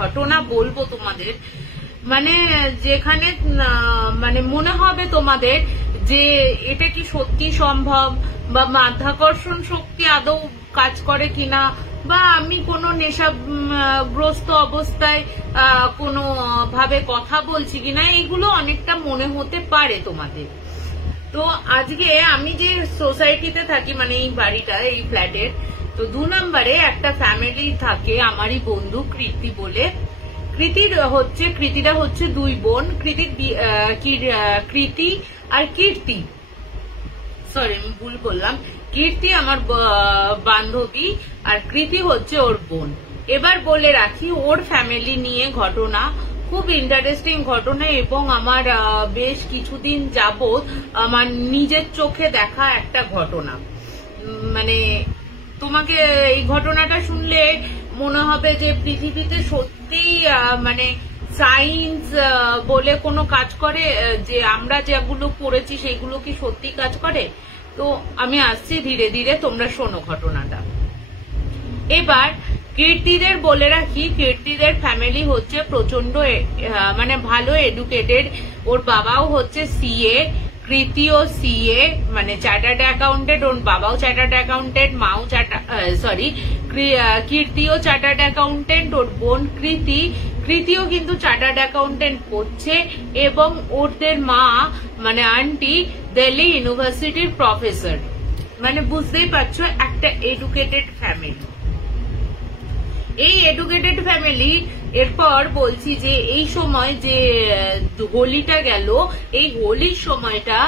ঘটনা বলবো তোমাদের, মানে যেখানে মানে মনে হবে তোমাদের যে এটা কি সত্যি সম্ভব, বা মাধ্যাকর্ষণ শক্তি আদৌ কাজ করে কিনা, বা আমি কোনো নেশাগ্রস্ত অবস্থায় কোনো ভাবে কথা বলছি কিনা, এগুলো অনেকটা মনে হতে পারে তোমাদের। তো আজকে আমি যে সোসাইটিতে থাকি, মানে এই বাড়িটা, এই ফ্ল্যাটের, তো 2 নম্বরে একটা ফ্যামিলি থাকে, আমারই বন্ধু কৃতি বলে। কৃতিরা হচ্ছে 2 বোন, কৃতি আর কীর্তি, সরি আমি ভুল বললাম, কীর্তি আমার বান্ধবী আর কৃতি হচ্ছে ওর বোন। এবার বলে রাখি ওর ফ্যামিলি নিয়ে ঘটনা, খুব ইন্টারেস্টিং ঘটনা, এবং আমার বেশ কিছুদিন যাবত আমার নিজের চোখে দেখা একটা ঘটনা। মানে তোমাকে এই ঘটনাটা শুনলে মনে হবে যে পৃথিবীতে সত্যি মানে সায়েন্স বলে কোনো কাজ করে, যে আমরা যেগুলো পড়েছি সেগুলো কি সত্যি কাজ করে। তো আমি আসছি ধীরে ধীরে, তোমরা শোনো ঘটনাটা। এবার কীর্তিদের বলে রাখি, কীর্তিদের ফ্যামিলি হচ্ছে প্রচন্ড মানে ভালো এডুকেটেড, ওর বাবাও হচ্ছে সিএ, কৃতিও সিএ মানে চার্টার্ড অ্যাকাউন্টেন্ট, ওর বাবাও চার্টার্ড অ্যাকাউন্টেন্ট, মাও কীর্তিও চার্টার্ড অ্যাকাউন্টেন্ট, ওর বোন কৃতিও কিন্তু চার্টার্ড অ্যাকাউন্টেন্ট করছে, এবং ওদের মা মানে আন্টি দিল্লি ইউনিভার্সিটির প্রফেসর। মানে বুঝতেই পারছো একটা এডুকেটেড ফ্যামিলি। এই এডুকেটেড ফ্যামিলি, এরপর বলছি যে এই সময় যে হোলিটা গেল, এই হোলির সময়টা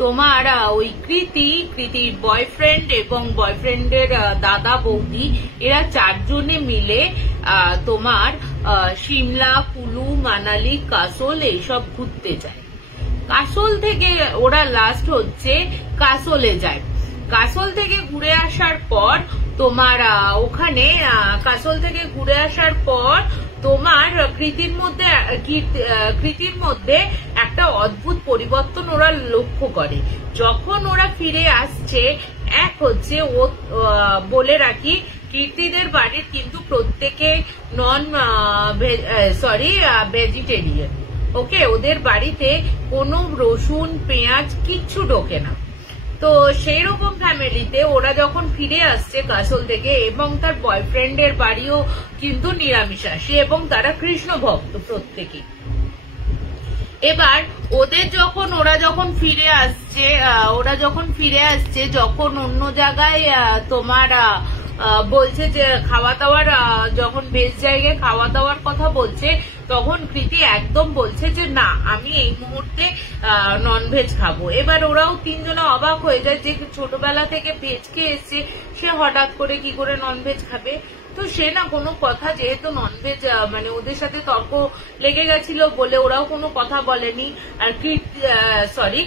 তোমার ওই কৃতির বয়ফ্রেন্ড এবং বয়ফ্রেন্ডের দাদা বৌদি, এরা 4 জনে মিলে তোমার সিমলা, কুলু, মানালি, কাসল এইসব ঘুরতে যায়। কাসল থেকে ওরা লাস্ট হচ্ছে কাসলে যায়। কাসল থেকে ঘুরে আসার পর তোমার ওখানে কাসল থেকে ঘুরে আসার পর তোমার কৃতির মধ্যে একটা অদ্ভুত পরিবর্তন ওরা লক্ষ্য করে। যখন ওরা ফিরে আসছে, এক হচ্ছে ও বলে রাখি কীর্তিদের বাড়ির কিন্তু প্রত্যেকে ভেজিটেরিয়ান। ওকে, ওদের বাড়িতে কোনো রসুন পেঁয়াজ কিচ্ছু ঢোকে না। তো সেই রকম ফ্যামিলিতে ওরা যখন ফিরে আসছে কাসল থেকে, এবং তার বয়ফ্রেন্ডের বাড়িও কিন্তু নিরামিষাশী, এবং তারা কৃষ্ণ ভক্ত প্রত্যেকে। এবার ওরা যখন ফিরে আসছে, যখন অন্য জায়গায় তোমার বলছে যে খাওয়া দাওয়ার, যখন বেশ জায়গায় খাওয়া দাওয়ার কথা বলছে, তখন কৃতি একদম বলছে যে না, আমি এই মুহূর্তে ননভেজ খাবো। এবার ওরাও 3 জনে অবাক হয়ে যায় যে ছোটবেলা থেকে ভেজ খেয়ে এসছে, সে হঠাৎ করে কি করে ননভেজ খাবে। তো সে না কোনো কথা, যেহেতু ননভেজ মানে ওদের সাথে তর্ক লেগে গেছিল বলে ওরাও কোনো কথা বলেনি, আর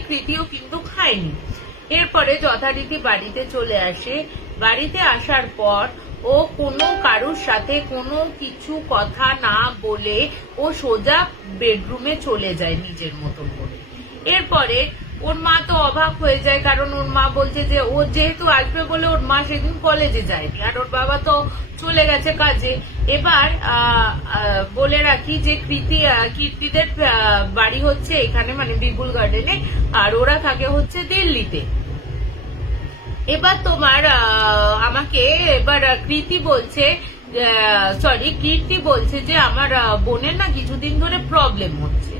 কৃতিও কিন্তু খায়নি। এরপরে যথারীতি বাড়িতে চলে আসে। বাড়িতে আসার পর ও কোনো কারুর সাথে কোনো কিছু কথা না বলে ও সোজা বেডরুমে চলে যায় নিজের মতন করে। এরপরে ওর মা তো অবাক হয়ে যায়, কারণ ওর মা বলছে যে ও যেহেতু আসবে বলে ওর মা সেদিন কলেজে যায়নি, আর ওর বাবা তো চলে গেছে কাজে। এবার বলে রাখি যে কীর্তিদের বাড়ি হচ্ছে এখানে, মানে বিপুল গার্ডেনে, আর ওরা থাকে হচ্ছে দিল্লিতে। এবার তোমার আমাকে কীর্তি বলছে যে আমার বোনের না কিছুদিন ধরে প্রবলেম হচ্ছে।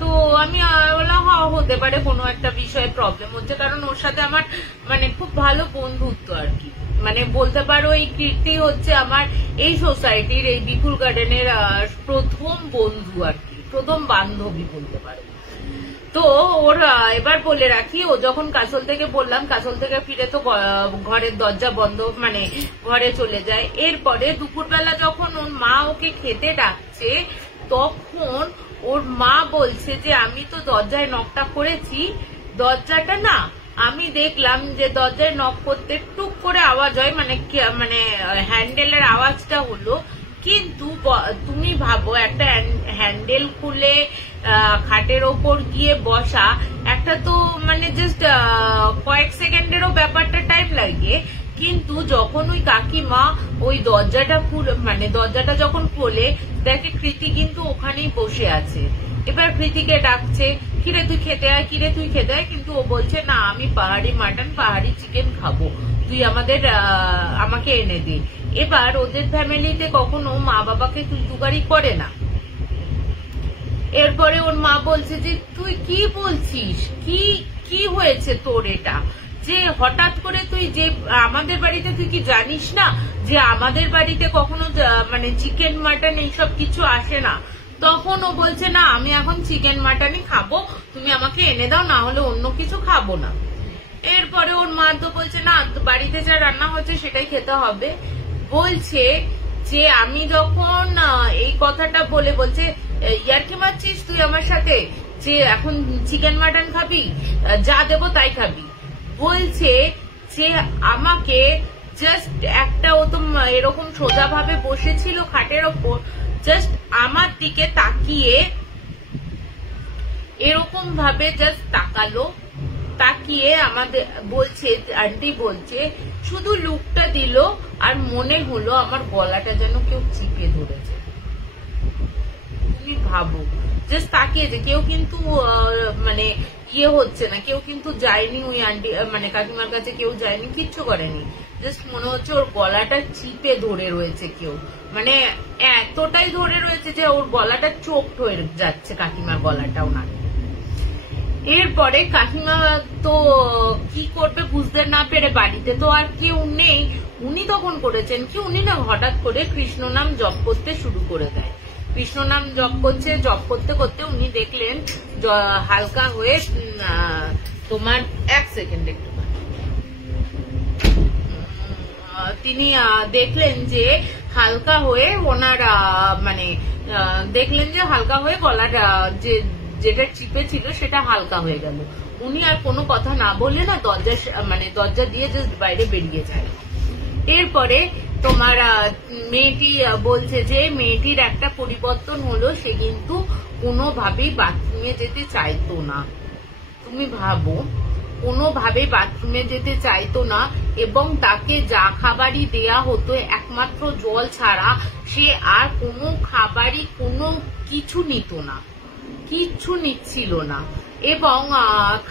তো আমি বললাম হতে পারে কোনো একটা বিষয়ে প্রবলেম হচ্ছে, কারণ ওর সাথে আমার মানে খুব ভালো বন্ধুত্ব আর কি। মানে বলতে পারো এই কীর্তি হচ্ছে আমার এই সোসাইটির, এই বিপুল গার্ডেনের প্রথম বন্ধু আর কি, প্রথম বান্ধবী বলতে পারো। তো ওর এবার বলে রাখি, ও যখন কাসল থেকে ফিরে তো ঘরের দরজা বন্ধ, মানে ঘরে চলে যায়। এরপরে দুপুরবেলা যখন ওর মা ওকে খেতে ডাকছে, তখন ওর মা বলছে যে আমি তো দরজায় নকটা করেছি, দরজাটা না আমি দেখলাম যে দরজায় নক করতে টুক করে আওয়াজ হয়, মানে হ্যান্ডেলের আওয়াজটা হলো। কিন্তু তুমি ভাবো একটা হ্যান্ডেল খুলে খাটের ওপর গিয়ে বসা, একটা তো মানে জাস্ট কয়েক সেকেন্ডেরও ব্যাপারটা টাইম লাগে, কিন্তু যখন ওই কাকিমা ওই দরজাটা মানে দরজাটা যখন খোলে দেখে কৃতি কিন্তু ওখানেই বসে আছে। এবার কৃতিকে ডাকছে, কিরে তুই খেতে আয়, কিরে তুই খেতে আয়, কিন্তু ও বলছে না আমি পাহাড়ি মাটন পাহাড়ি চিকেন খাবো, তুই আমাকে এনে দে। এবার ওদের ফ্যামিলিতে কখনো মা বাবাকে তুই তুগারি করে না। এরপরে ওর মা বলছে যে তুই কি বলছিস, কি হয়েছে তোর, এটা যে হঠাৎ করে তুই যে আমাদের বাড়িতে তুই কি জানিস না যে আমাদের বাড়িতে কখনো মানে চিকেন মাটন এইসব কিছু আসে না। তখন ও বলছে না আমি এখন চিকেন মাটনই খাবো, তুমি আমাকে এনে দাও, না হলে অন্য কিছু খাবো না। এরপরে ওর মা তো বলছে না বাড়িতে যা রান্না হচ্ছে সেটাই খেতে হবে। বলছে যে আমি যখন এই কথাটা বলছে ইয়ার্কি মারছিস তুই আমার সাথে যে এখন চিকেন মাটন খাবি, যা দেবো তাই খাবি। বলছে যে আমাকে জাস্ট একটা, ও তো এরকম সোজা ভাবে বসেছিল খাটের ওপর, জাস্ট আমার দিকে তাকিয়ে এরকম ভাবে জাস্ট তাকালো, তাকিয়ে আমাদের বলছে, আন্টি বলছে শুধু লুকটা দিল আর মনে হলো আমার গলাটা যেন কেউ চিপে ধরেছে। তুমি ভাবো, জাস্ট তাকিয়েছে, কেউ কিন্তু মানে হচ্ছে না, কেউ কিন্তু যায়নি ওই আন্টি মানে কাকিমার কাছে, কেউ যায়নি, কিচ্ছু করেনি, জাস্ট মনে হচ্ছে ওর গলাটা চিপে ধরে রয়েছে কেউ, মানে এতটাই ধরে রয়েছে যে ওর গলাটা চোখড হয়ে যাচ্ছে, কাকিমার গলাটাও না। এরপরে কাকিমা তো কি করবে বুঝতে না পেরে, বাড়িতে তো আর কেউ নেই, উনি তখন করেছেন কি, উনি না হঠাৎ করে কৃষ্ণ নাম জপ করতে শুরু করে দেয়। কৃষ্ণ নাম জপ করতে করতে উনি দেখলেন হালকা হয়ে তোমার এক সেকেন্ড একটু তিনি দেখলেন যে হালকা হয়ে ওনার মানে দেখলেন যে হালকা হয়ে গলার যেটা চিপে ছিল সেটা হালকা হয়ে গেল। উনি আর কোনো কথা না বলে না দরজা দিয়ে জাস্ট বাইরে বেরিয়ে যায়। এরপরে তোমার মেয়েটি বলছে যে মেয়েটির একটা পরিবর্তন হলো, সে কিন্তু কোনোভাবেই বাথরুমে যেতে চাইতো না। তুমি ভাবো, কোনোভাবে বাথরুমে যেতে চাইতো না, এবং তাকে যা খাবারই দেয়া হতো একমাত্র জল ছাড়া সে আর কোনো খাবারই কোনো কিছু নিত না, কিচ্ছু নিচ্ছিল না। এবং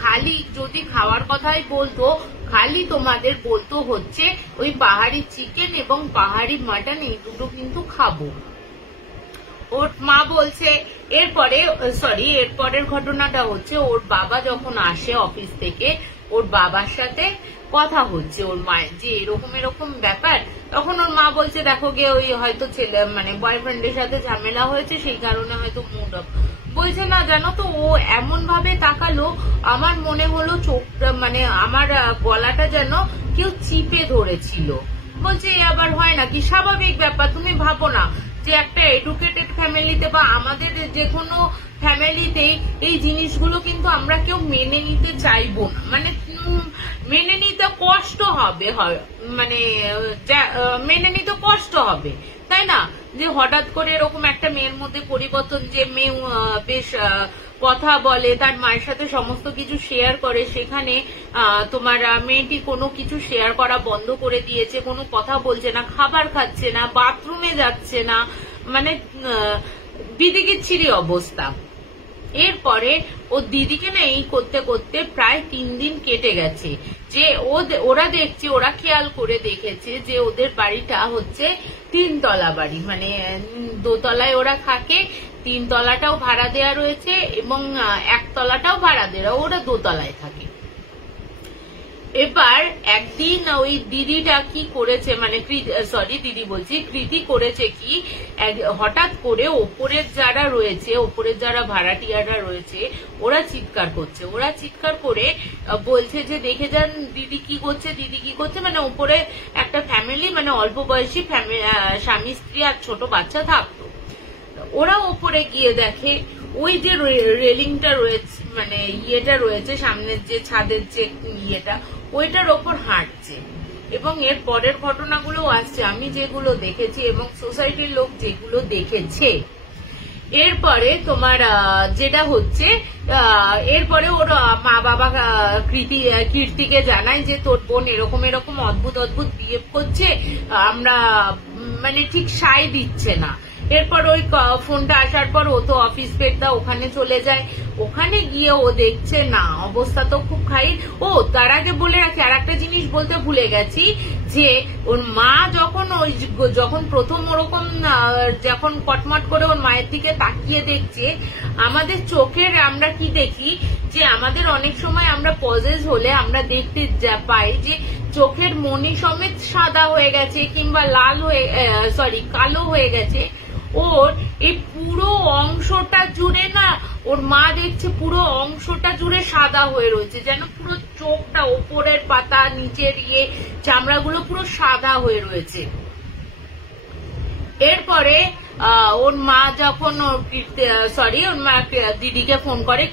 খালি যদি খাওয়ার কথাই বলতো, খালি তোমাদের বলতো হচ্ছে ওই পাহাড়ি চিকেন এবং পাহাড়ি মাটন, এই দুটো কিন্তু খাবো। ওর মা বলছে এরপরের ঘটনাটা হচ্ছে ওর বাবা যখন আসে অফিস থেকে, ওর বাবার সাথে কথা হচ্ছে ওর মায়ের যে এরকম ব্যাপার। তখন ওর মা বলছে দেখো গে ওই হয়তো ছেলে মানে বয়ফ্রেন্ডের সাথে ঝামেলা হয়েছে, সেই কারণে হয়তো মুড অফ। বলছে না জানো তো, ও এমন ভাবে তাকালো, আমার মনে হলো চোখটা মানে আমার গলাটা যেন কেউ চিপে ধরেছিল। বলছে আবার হয় নাকি, স্বাভাবিক ব্যাপার। তুমি ভাবো না যে একটা এডুকেটেড ফ্যামিলিতে বা আমাদের যে কোনো ফ্যামিলিতেই এই জিনিসগুলো কিন্তু আমরা কেউ মেনে নিতে চাইবো না, মানে মেনে নিতে কষ্ট হবে, মানে মেনে নিতে কষ্ট হবে, তাই না? যে হঠাৎ করে এরকম একটা মেয়ের মধ্যে পরিবর্তন, যে মেয়ে বেশ কথা বলে, তার মায়ের সাথে সমস্ত কিছু শেয়ার করে, সেখানে তোমার মেয়েটি কোনো কিছু শেয়ার করা বন্ধ করে দিয়েছে, কোনো কথা বলছে না, খাবার খাচ্ছে না, বাথরুমে যাচ্ছে না, মানে বিদিকিচ্ছিরি অবস্থা। এরপরে ও দিদিকে না এই করতে করতে প্রায় 3 দিন কেটে গেছে। যে ওরা খেয়াল করে দেখেছে যে ওদের বাড়িটা হচ্ছে 3 তলা বাড়ি, মানে 2 তলায় ওরা থাকে, 3 তলাটাও ভাড়া দেওয়া রয়েছে এবং 1 তলাটাও ভাড়া দেওয়া, ওরা 2 তলায় থাকে। এবার একদিন ওই দিদিটা কি করেছে, মানে কৃতি করেছে কি, হঠাৎ করে ওপরের যারা ভাড়াটিয়ারা রয়েছে ওরা চিৎকার করে বলছে যে দেখে যান দিদি কি করছে, মানে ওপরে একটা ফ্যামিলি, মানে অল্প বয়সী স্বামী স্ত্রী আর ছোট বাচ্চা থাকতো। ওরা ওপরে গিয়ে দেখে ওই যে রেলিংটা রয়েছে, মানে ইয়েটা রয়েছে সামনের যে ছাদের যে ইয়েটা, ওইটার ওপর হাঁটছে। এবং এর পরের ঘটনাগুলো আসছে, আমি যেগুলো দেখেছি এবং সোসাইটির লোক যেগুলো দেখেছে। এরপরে তোমার যেটা হচ্ছে এরপরে ওর মা বাবা কীর্তিকে জানায় যে তোর বোন এরকম এরকম অদ্ভুত অদ্ভুত বিহেভ করছে, আমরা মানে ঠিক সায় দিচ্ছে না। এরপর ওই ফোনটা আসার পর ও তো অফিস বেরটা ওখানে চলে যায়। ওখানে গিয়ে ও দেখছে না অবস্থা তো খুব খারাপ। ও তার আগে বলে রাখি আর একটা জিনিস বলতে ভুলে গেছি, যে ওর মা যখন প্রথম ওরকম যখন কটমট করে ওর মায়ের দিকে তাকিয়ে দেখছে, আমাদের চোখের আমরা কি দেখি যে আমাদের অনেক সময় আমরা পজেস হলে আমরা দেখতে পাই যে চোখের মনি সমেত সাদা হয়ে গেছে কিংবা কালো হয়ে গেছে। ওর এই পুরো অংশটা জুড়ে না ওর মা দেখছে পুরো অংশটা জুড়ে সাদা হয়ে রয়েছে, যেন পুরো চোখটা ওপরের পাতা নিচের চামড়াগুলো পুরো সাদা হয়ে রয়েছে। এরপরে ওর মা যখন ওর মা দিদিকে ফোন করে,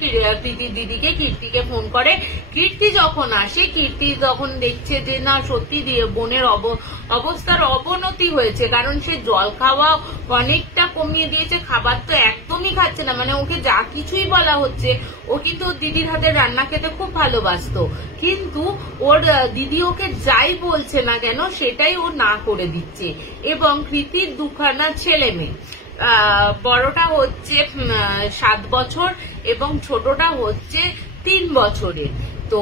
দিদিকে কীর্তিকে ফোন করে। কীর্তি যখন আসে, কীর্তি তখন দেখছে যে না সত্যি বোনের অবস্থার অবনতি হয়েছে, কারণ সে জল খাওয়া অনেকটা কমিয়ে দিয়েছে, খাবার তো একদমই খাচ্ছে না। মানে ওকে যা কিছুই বলা হচ্ছে, ও কিন্তু ওর দিদির হাতে রান্না খেতে খুব ভালোবাসতো, কিন্তু ওর দিদি ওকে যাই বলছে না কেন সেটাই ও না করে দিচ্ছে। এবং কৃতির দুখানা ছেলে মেয়ে, বড়টা হচ্ছে 7 বছর এবং ছোটটা হচ্ছে 3 বছরের। তো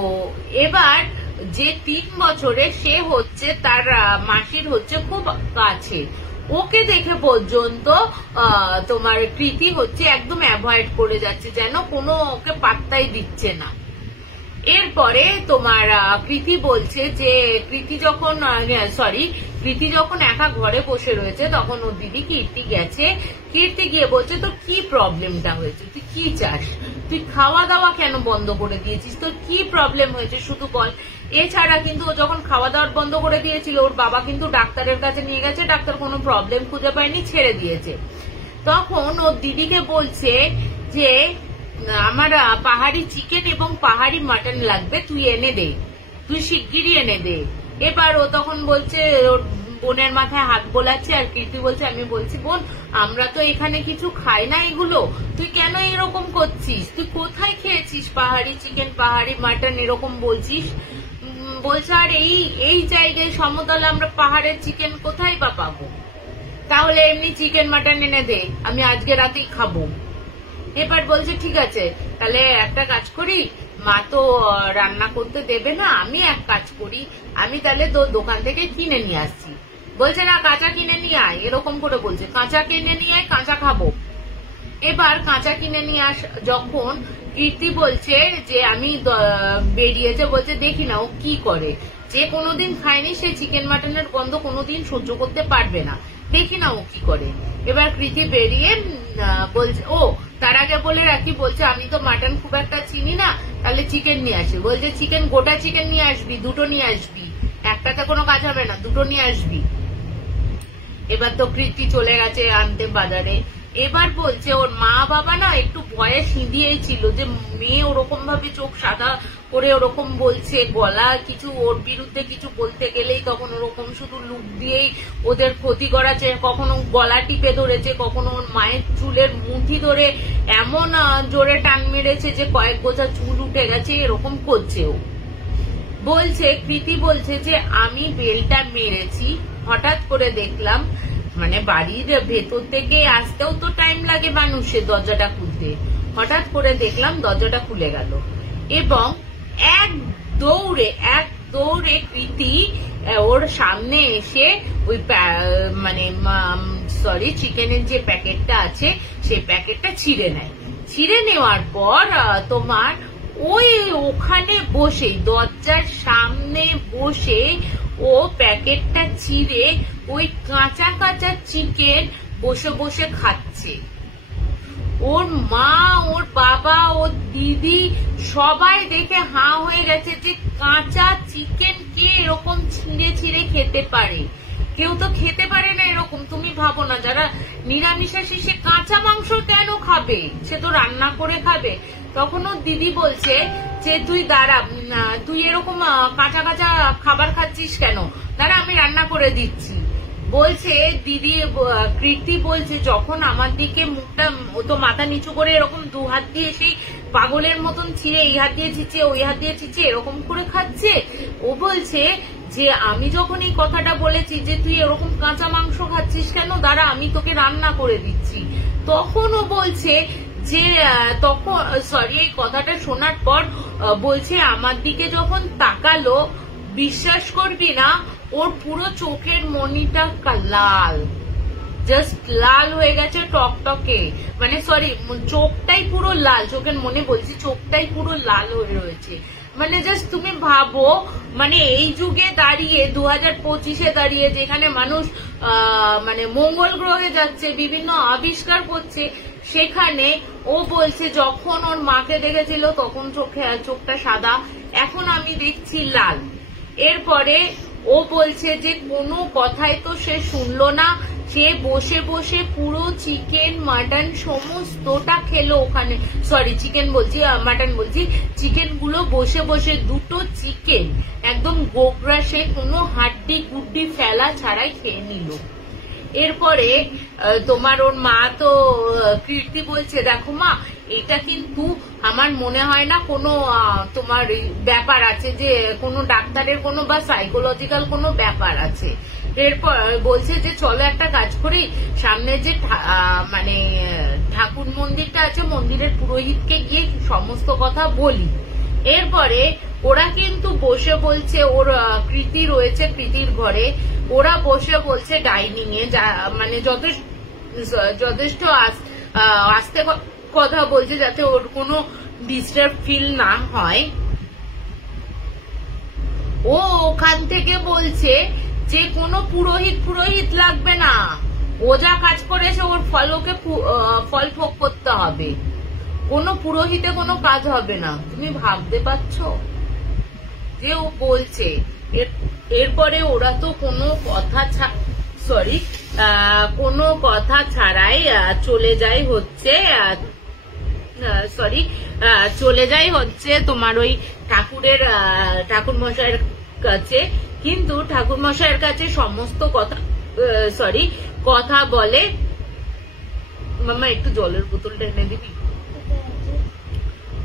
এবার যে 3 বছরের সে হচ্ছে তার মাসির হচ্ছে খুব কাছে, ওকে দেখে পর্যন্ত তোমার কৃতি হচ্ছে একদম অ্যাভয়েড করে যাচ্ছে, যেন কোনো ওকে পাত্তাই দিচ্ছে না। এরপরে তোমার কৃতি বলছে যে কৃতি যখন একা ঘরে বসে রয়েছে তখন ওর দিদি কীর্তি গেছে। কীর্তি গিয়ে বলছে তোর কি প্রবলেমটা হয়েছে, তুই কি চাস, তুই খাওয়া দাওয়া কেন বন্ধ করে দিয়েছিস, তোর কি প্রবলেম হয়েছে শুধু বল। এছাড়া কিন্তু ও যখন খাওয়া দাওয়া বন্ধ করে দিয়েছিল ওর বাবা কিন্তু ডাক্তারের কাছে নিয়ে গেছে, ডাক্তার কোনো প্রবলেম খুঁজে পায়নি, ছেড়ে দিয়েছে। তখন ওর দিদিকে বলছে যে আমার পাহাড়ি চিকেন এবং পাহাড়ি মাটন লাগবে, তুই এনে দে, তুই শিগগিরই এনে দে। এবার ও তখন বলছে, ওর বোনের মাথায় হাত বোলাচ্ছে, আর কীর্তি বলছে আমি বলছি বোন আমরা তো এখানে কিছু খাই না এগুলো, তুই কেন এরকম করছিস, তুই কোথায় খেয়েছিস পাহাড়ি চিকেন পাহাড়ি মাটন এরকম বলছিস। বলছে আর এই জায়গায় সমতলে আমরা পাহাড়ের চিকেন কোথায় বা পাবো, তাহলে এমনি চিকেন মাটন এনে দে, আমি আজকে রাতেই খাবো। এবার বলছে ঠিক আছে তাহলে একটা কাজ করি, মা তো রান্না করতে দেবে না, আমি এক কাজ করি, আমি তাহলে দোকান থেকে কিনে নিয়ে আসছি। বলছে না কাঁচা কিনে নিয়ে আয়, এরকম করে বলছে কাঁচা কিনে নিয়ে আয়, কাঁচা খাবো। এবার কাঁচা কিনে নিয়ে যখন কীর্তি বলছে যে আমি বেরিয়েছে, বলছে দেখি না ও কি করে, যে কোনোদিন খায়নি সে চিকেন মাটনের গন্ধ কোনোদিন সহ্য করতে পারবে না, দেখি না ও কি করে। এবার কৃতি বেরিয়ে বলছে, ও তার আগে বলে রাখি, বলছে আমি তো মাটন খুব একটা চিনি না, তাহলে চিকেন নিয়ে আসি। বলছে চিকেন গোটা চিকেন নিয়ে আসবি, 2টো নিয়ে আসবি, একটাতে কোনো কাজ হবে না, 2টো নিয়ে আসবি। এবার তো কৃতি চলে গেছে আনতে বাজারে। এবার বলছে ওর মা বাবা না একটু ভয়ে সিঁধিয়েই ছিল যে মেয়ে ওরকম ভাবে চোখ সাদা করে ওরকম বলছে, গলা কিছু ওর বিরুদ্ধে কিছু বলতে গেলেই তখন ওরকম শুধু লুক দিয়েই ওদের ক্ষতি করাচ্ছে, কখনো গলা টিপে ধরেছে, কখনো ওর মায়ের চুলের মুঠি ধরে এমন জোরে টান মেরেছে যে কয়েক গোছা চুল উঠে গেছে, এরকম করছে ও। বলছে কৃতি বলছে যে আমি বেলটা মেরেছি, হঠাৎ করে দেখলাম, মানে বাড়ির ভেতর থেকে আসতেও তো টাইম লাগে মানুষের দরজাটা খুলতে, হঠাৎ করে দেখলাম দরজাটা খুলে গেল এবং এক দৌড়ে কৃতি ওর সামনে এসে ওই চিকেনের যে প্যাকেটটা আছে সেই প্যাকেটটা ছিঁড়ে নেয়। ছিঁড়ে নেওয়ার পর তোমার ওখানে বসে দরজার সামনে বসে ও প্যাকেটটা ছিঁড়ে ওই কাঁচা কাঁচা চিকেন বসে বসে খাচ্ছে। ওর মা, ওর বাবা, ওর দিদি সবাই দেখে হাঁ হয়ে গেছে যে কাঁচা চিকেন কে এরকম ছিঁড়ে ছিঁড়ে খেতে পারে, কেউ তো খেতে পারে না এরকম। তুমি ভাবো না যারা নিরামিষাশী সে কাঁচা মাংস কেন খাবে, সে তো রান্না করে খাবে। তখন ওর দিদি বলছে যে তুই দাঁড়া, তুই এরকম কাঁচা কাঁচা খাবার খাচ্ছিস কেন, দাঁড়া আমি রান্না করে দিচ্ছি। বলছে দিদি কীর্তি বলছে যখন আমার দিকে মুখটা ও তো মাথা নিচু করে এরকম দু হাত দিয়ে সেই পাগলের মতন ছিঁড়ে এই হাত দিয়ে ছিঁচে ওই হাত দিয়ে ছিঁচে এরকম করে খাচ্ছে। ও বলছে যে আমি যখন এই কথাটা বলেছি যে তুই এরকম কাঁচা মাংস খাচ্ছিস কেন, দাঁড়া আমি তোকে রান্না করে দিচ্ছি, তখন ও বলছে যে তখন সরি এই কথাটা শোনার পর বলছে আমার দিকে যখন তাকালো বিশ্বাস করবি না ওর পুরো চোখের মনিটা লাল, জাস্ট লাল হয়ে গেছে টকটকে, মানে সরি চোখটাই পুরো লাল, চোখের মনে বলছি চোখটাই পুরো লাল হয়ে রয়েছে। মানে জাস্ট তুমি ভাবো, মানে এই যুগে দাঁড়িয়ে 2025-এ দাঁড়িয়ে যেখানে মানুষ মানে মঙ্গল গ্রহে যাচ্ছে, বিভিন্ন আবিষ্কার করছে, সেখানে ও বলছে যখন ওর মাকে দেখেছিল তখন চোখটা সাদা, এখন আমি দেখছি লাল। এরপরে ও বলছে যে কোনো কথাই তো সে শুনলো না, সে বসে বসে পুরো চিকেন মাটন সমস্তটা খেলো ওখানে, সরি চিকেন বলছি মাটন বলছি, চিকেন গুলো বসে বসে দুটো চিকেন একদম গোগরা, সে কোনো হাড্ডি গুড্ডি ফেলা ছাড়াই খেয়ে নিল। এরপরে তোমার ওর মা তো কীর্তি বলছে দেখো মা এটা কিন্তু আমার মনে হয় না কোনো তোমার ব্যাপার আছে, যে কোনো ডাক্তারের কোনো বা সাইকোলজিক্যাল কোনো ব্যাপার আছে। এরপর বলছে যে চলো একটা কাজ করি, সামনে যে মানে ঠাকুর মন্দিরটা আছে মন্দিরের পুরোহিতকে গিয়ে সমস্ত কথা বলি। এরপরে ওরা কিন্তু বসে বলছে, ওর কৃতি রয়েছে কৃতির ঘরে, ওরা বসে বলছে ডাইনিং এ, মানে যথেষ্ট আস্তে কথা বলছে যাতে ওর কোনো ডিস্টার্ব ফিল না হয়। ও ওখান থেকে বলছে যে কোনো পুরোহিত লাগবে না, ও যা কাজ করেছে ওর ফল ভোগ করতে হবে, কোনো পুরোহিতে কোনো কাজ হবে না। তুমি ভাবতে পারছো যে ও বলছে। এরপরে ওরা তো কোনো কথা কোনো কথা ছাড়াই চলে যায় হচ্ছে তোমার ওই ঠাকুর মশাইয়ের কাছে। কিন্তু ঠাকুর মশাইয়ের কাছে সমস্ত কথা বলে। মামা একটু জলের বোতলটা এনে দিবি,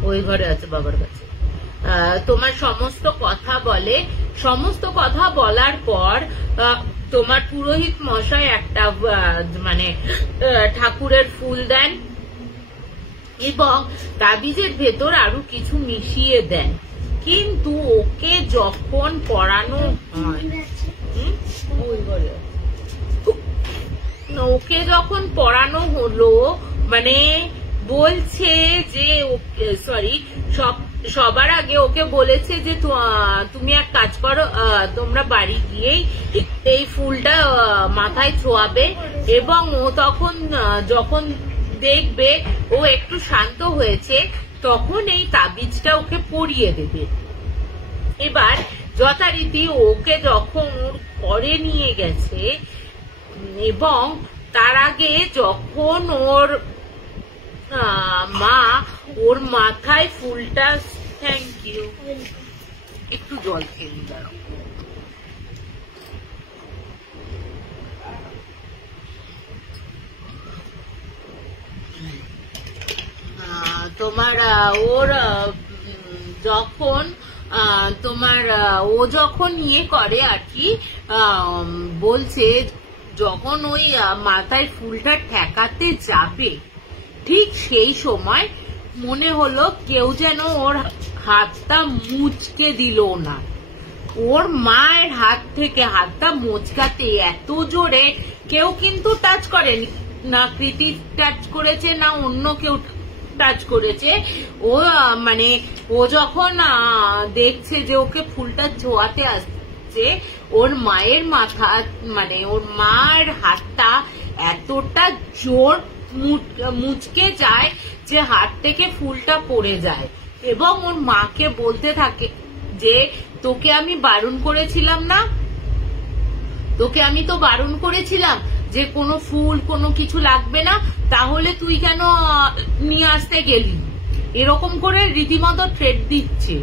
ওই ঘরে আছে বাবার কাছে। তোমার সমস্ত কথা বলে, সমস্ত কথা বলার পর তোমার পুরোহিত মশাই একটা মানে ঠাকুরের ফুল দেন এবং তাবিজের ভেতর আরো কিছু মিশিয়ে দেন। কিন্তু ওকে যখন পড়ানো হয়, ওকে যখন পড়ানো হলো, মানে বলছে যে সবার আগে ওকে বলেছে যে তুমি এক কাজ করো, তোমরা বাড়ি গিয়েই এই ফুলটা মাথায় ছোঁয়াবে এবং ও তখন যখন দেখবে ও একটু শান্ত হয়েছে তখন এই তাবিজটা ওকে পরিয়ে দেবে। এবার যথারীতি ওকে যখন ওর ঘরে নিয়ে গেছে এবং তার আগে যখন ওর মা ওর মাথায় ফুলটা, থ্যাংক ইউ, একটু জল খেয়ে নি দাঁড়াও। তোমার ওর যখন তোমার ও যখন ইয়ে করে আর কি, বলছে যখন ওই মাথায় ফুলটা ঠেকাতে যাবে ঠিক সেই সময় মনে হলো কেউ যেন ওর হাতটা মুচকে দিল না। ওর মায়ের হাত থেকে হাতটা মোচকাতে এত জোরে কেউ কিন্তু টাচ করেনি, না কৃতি টাচ করেছে না অন্য কেউ টাচ করেছে। ও মানে ও যখন দেখছে যে ওকে ফুলটা ছোঁয়াতে আসছে, ওর মায়ের মাথা মানে ওর মায়ের হাতটা এতটা জোর মুচকে যায় যে হাত থেকে ফুলটা পড়ে যায় এবং ওর মাকে বলতে থাকে যে তোকে আমি বারণ করেছিলাম না, তোকে আমি তো বারণ করেছিলাম যে কোনো ফুল কোনো কিছু লাগবে না, তাহলে তুই কেন নিয়ে আসতে গেলি, এরকম করে রীতিমতো থ্রেট দিচ্ছে।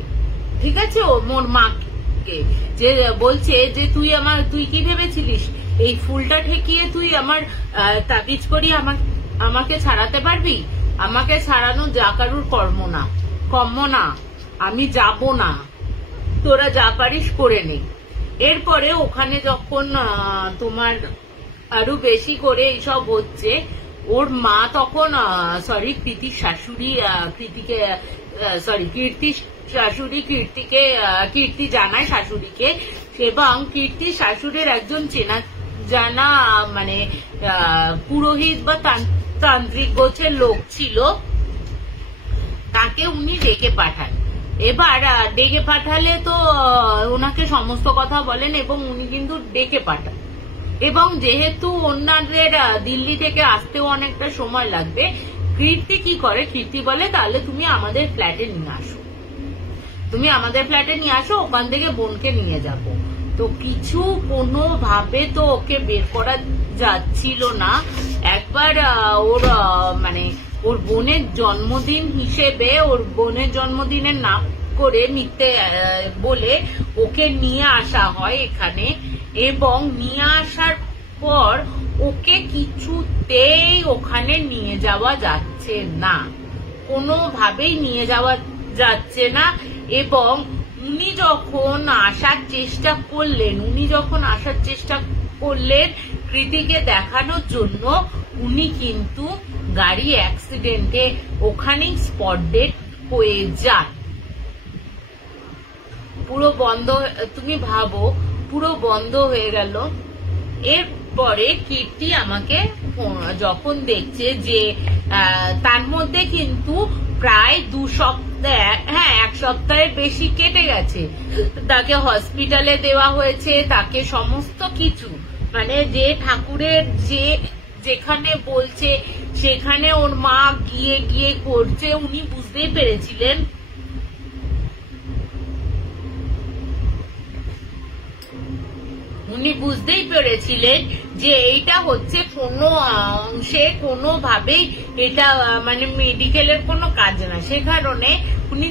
ঠিক আছে, ও মোর মাকে যে বলছে যে তুই কি ভেবেছিলিস এই ফুলটা ঠেকিয়ে তুই আমার তাবিজ করি আমাকে ছাড়াতে পারবি? আমাকে ছাড়ানো যা কারুর কর্ম না, আমি যাব না, তোরা যা পারিস করে নে। এরপরে ওখানে যখন তোমার আরো বেশি করে এইসব হচ্ছে, ওর মা তখন কৃতির শাশুড়ি কীর্তির শাশুড়ি কীর্তি জানায় শাশুড়িকে, এবং কীর্তির শাশুড়ির একজন চেনা জানা মানে পুরোহিত বা তান্ত্রিক গোছের লোক ছিল, তাকে উনি ডেকে পাঠান। এবার ডেকে পাঠালে তো ওনাকে সমস্ত কথা বলেন এবং উনি কিন্তু ডেকে পাঠান। এবং যেহেতু অন্যদের দিল্লি থেকে আসতেও অনেকটা সময় লাগবে, কীর্তি কি করে, কীর্তি বলে তাহলে তুমি আমাদের ফ্ল্যাটে নিয়ে আসো, ওখান থেকে বোনকে নিয়ে যাব। তো কিছু কোনোভাবে তো ওকে বের করা যাচ্ছিল না। একবার ওর বোনের জন্মদিন হিসেবে ওর বোনের জন্মদিনের নাম করে মিথ্যে বলে ওকে নিয়ে আসা হয় এখানে, এবং নিয়ে আসার পর ওকে কিছুতেই ওখানে নিয়ে যাওয়া যাচ্ছে না, কোনোভাবেই নিয়ে যাওয়া যাচ্ছে না। এবং উনি যখন আসার চেষ্টা করলেন কৃতিকে দেখানোর জন্য, উনি কিন্তু গাড়ি অ্যাক্সিডেন্টে ওখানেই স্পট ডেড হয়ে যান। পুরো বন্ধ, তুমি ভাবো পুরো বন্ধ হয়ে গেল। এরপরে কীর্তি আমাকে যখন দেখছে যে তার মধ্যে কিন্তু প্রায় 2 সপ্তাহ, হ্যাঁ 1 সপ্তাহের বেশি কেটে গেছে, তাকে হসপিটালে দেওয়া হয়েছে, তাকে সমস্ত কিছু মানে যে ঠাকুরের যেখানে বলছে সেখানে ওর মা গিয়ে করছে। উনি বুঝতেই পেরেছিলেন যে এইটা হচ্ছে কোনো অংশে কোনোভাবেই এটা মানে মেডিকেলের কোনো কাজ না। সে কারণে উনি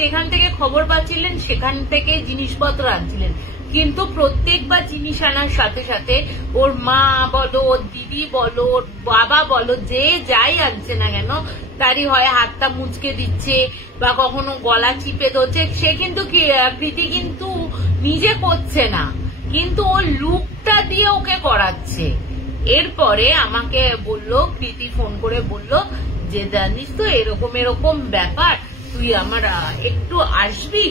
যেখান থেকে খবর পাচ্ছিলেন সেখান থেকে জিনিসপত্র আনছিলেন। কিন্তু প্রত্যেকবার জিনিস আনার সাথে সাথে ওর মা বলো, ওর দিদি বলো, ওর বাবা বলো, যে যাই আনছে না কেন তারই হয় হাতটা মুচকে দিচ্ছে বা কখনো গলা চিপে ধরছে। সে কিন্তু কৃতি কিন্তু নিজে করছে না, কিন্তু ওর লুকটা দিয়ে ওকে করাচ্ছে। এরপরে আমাকে কৃতি ফোন করে বলল যে জানিস তো এরকম ব্যাপার, তুই আমার একটু আসবি?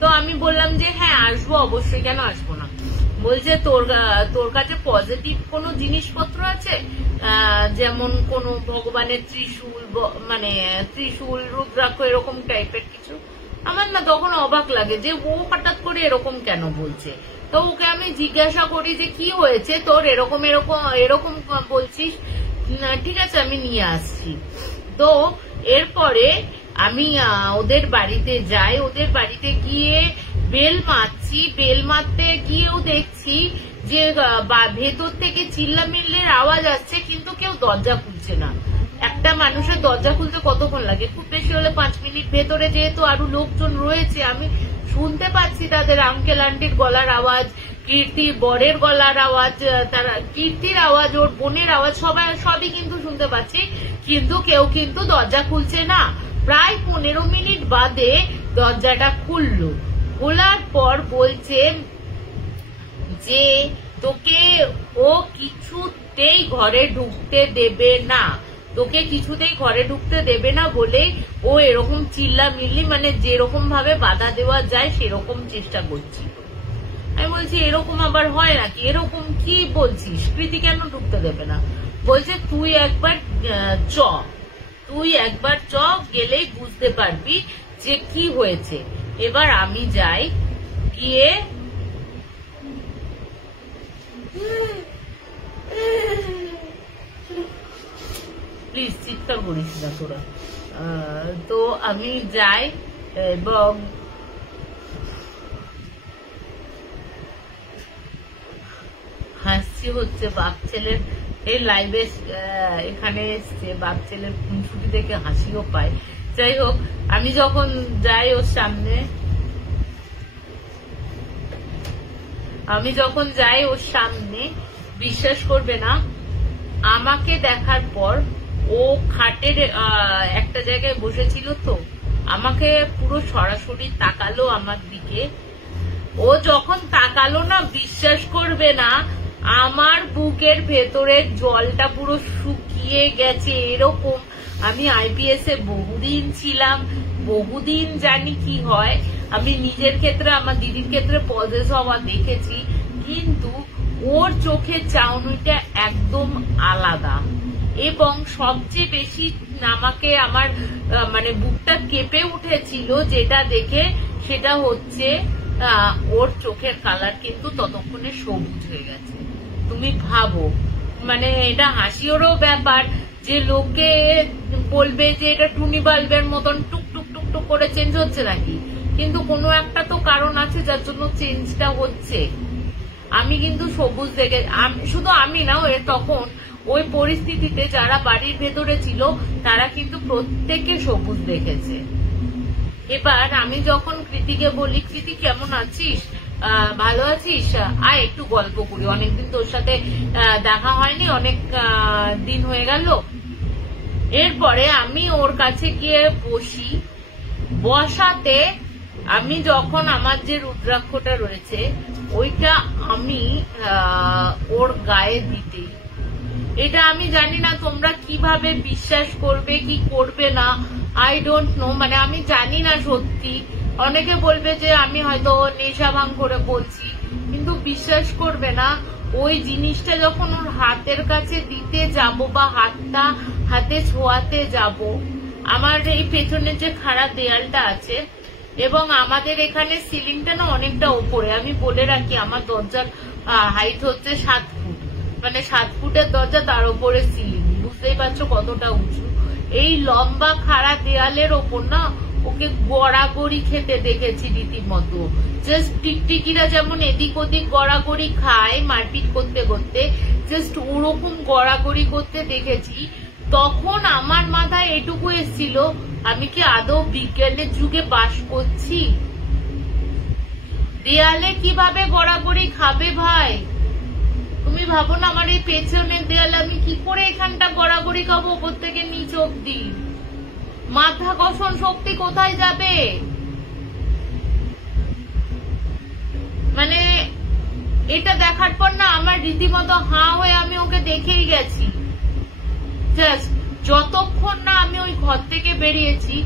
তো আমি বললাম যে হ্যাঁ আসবো, অবশ্যই, কেন আসবো না। বলছে তোর কাছে পজিটিভ কোনো জিনিসপত্র আছে, যেমন কোনো ভগবানের ত্রিশূল রুদ্রাক্ষ এরকম টাইপের কিছু? আমার না তখন অবাক লাগে যে ও হঠাৎ করে এরকম কেন বলছে। তো ওকে আমি জিজ্ঞাসা করি যে কি হয়েছে তোর, এরকম বলছিস? ঠিক আছে আমি নিয়ে আসছি। তো এরপরে আমি ওদের বাড়িতে যাই, ওদের বাড়িতে গিয়ে বেল মারতে গিয়েও দেখছি যে ভেতর থেকে চিল্লামিল্লির আওয়াজ আসছে, কিন্তু কেউ দরজা খুলছে না। একটা মানুষের দরজা খুলতে কতক্ষণ লাগে? খুব বেশি হলে 5 মিনিট। ভেতরে যেহেতু আরো লোকজন রয়েছে, আমি শুনতে পাচ্ছি তাদের আঙ্কেল আন্টির গলার আওয়াজ, কীর্তির বরের গলার আওয়াজ, তারা কীর্তির আওয়াজ, ওর বোনের আওয়াজ, সবই কিন্তু শুনতে পাচ্ছি, কিন্তু কেউ কিন্তু দরজা খুলছে না। প্রায় 15 মিনিট বাদে দরজাটা খুললো। খোলার পর বলছে যে তোকে ও কিছুতেই ঘরে ঢুকতে দেবে না, বলে ও এরকম চিল্লামিল্লি মানে যেরকম ভাবে বাধা দেওয়া যায় সেরকম চেষ্টা করছিল। আমি বলছি এরকম আবার হয় নাকি, এরকম কি বলছিস, কৃতি কেন ঢুকতে দেবে না? বলছে তুই একবার চ, গেলেই বুঝতে পারবি যে কি হয়েছে। এবার আমি যাই, গিয়ে প্লিজ চিৎকার করিস না তোরা। তো আমি যাই এবং হাসি হচ্ছে বাপ ছেলের, এই লাইভে এখানে এসছে বাপ ছেলের খুনসুটি দেখে হাসিও পায়। যাই হোক, আমি যখন যাই ওর সামনে, আমি যখন যাই ওর সামনে, বিশ্বাস করবে না, আমাকে দেখার পর ও খাটের একটা জায়গায় বসেছিল, তো আমাকে পুরো সরাসরি তাকালো আমার দিকে। ও যখন তাকালো না, বিশ্বাস করবে না, আমার বুকের ভেতরে জলটা পুরো শুকিয়ে গেছে। এরকম আমি আইপিএস এ বহুদিন ছিলাম, বহুদিন জানি কি হয়। আমি নিজের ক্ষেত্রে, আমার দিদির ক্ষেত্রে পজেস হওয়া দেখেছি, কিন্তু ওর চোখের চাউনিটা একদম আলাদা। এবং সবচেয়ে বেশি আমাকে আমার মানে বুকটা কেঁপে উঠেছিল যেটা দেখে, সেটা হচ্ছে ওর চোখের কালার কিন্তু ততক্ষণে সবুজ হয়ে গেছে। তুমি ভাবো, মানে এটা হাসিরও ব্যাপার যে লোকে বলবে যে এটা টুনি বাল্বের মতন টুক টুক টুক টুক করে চেঞ্জ হচ্ছে নাকি, কিন্তু কোনো একটা তো কারণ আছে যার জন্য চেঞ্জটা হচ্ছে। আমি কিন্তু সবুজ দেখে, শুধু আমি না, তখন ওই পরিস্থিতিতে যারা বাড়ির ভেতরে ছিল তারা কিন্তু প্রত্যেকে সবুজ দেখেছে। এবার আমি যখন কৃতিকে বলি, কৃতি কেমন আছিস, ভালো আছিস, আয় একটু গল্প করি, অনেকদিন তোর সাথে দেখা হয়নি, অনেক দিন হয়ে গেল। এরপরে আমি ওর কাছে গিয়ে বসি। বসাতে আমি যখন আমার যে রুদ্রাক্ষটা রয়েছে ওইটা আমি ওর গায়ে দিতে, এটা আমি জানি না তোমরা কিভাবে বিশ্বাস করবে কি করবে না, আই ডোন্ট নো, মানে আমি জানি না সত্যি। অনেকে বলবে যে আমি হয়তো নেশা ভাঙ করে বলছি, কিন্তু বিশ্বাস করবে না, ওই জিনিসটা যখন ওর হাতের কাছে দিতে যাব বা হাতটা হাতে ছোঁয়াতে যাব, আমার এই পেছনের যে খাড়া দেয়ালটা আছে এবং আমাদের এখানে সিলিংটা না অনেকটা উপরে, আমি বলে রাখি আমার দরজার হাইট হচ্ছে 7 ফুট, মানে 7 ফুটের দরজা, তার উপরে সিলিং, বুঝতেই পারছো কতটা উঁচু। এই লম্বা খাড়া দেয়ালের ওপর না ওকে গড়াগড়ি খেতে দেখেছি রীতিমতো। জাস্ট টিকটিকিরা যেমন এদিক ওদিক গড়াগড়ি খায় মারপিট করতে করতে, জাস্ট ওরকম গড়াগড়ি করতে দেখেছি। তখন আমার মাথায় এটুকু এসেছিল, আমি কি আদৌ বিজ্ঞানের যুগে বাস করছি? দেয়ালে কিভাবে গড়াগড়ি খাবে ভাই? তুমি ভাবো না, আমার এই পেছনের দেয়ালে আমি কি করে এখানটা গড়াগড়ি খাবো ওপর থেকে নিচ অব্দি? মাধ্যাকর্ষণ শক্তি কোথায় যাবে? মানে এটা দেখার পর না আমার রীতিমতো হাঁ হয়ে আমি ওকে দেখেই গেছি। জাস্ট যতক্ষণ না আমি ওই ঘর থেকে বেরিয়েছি,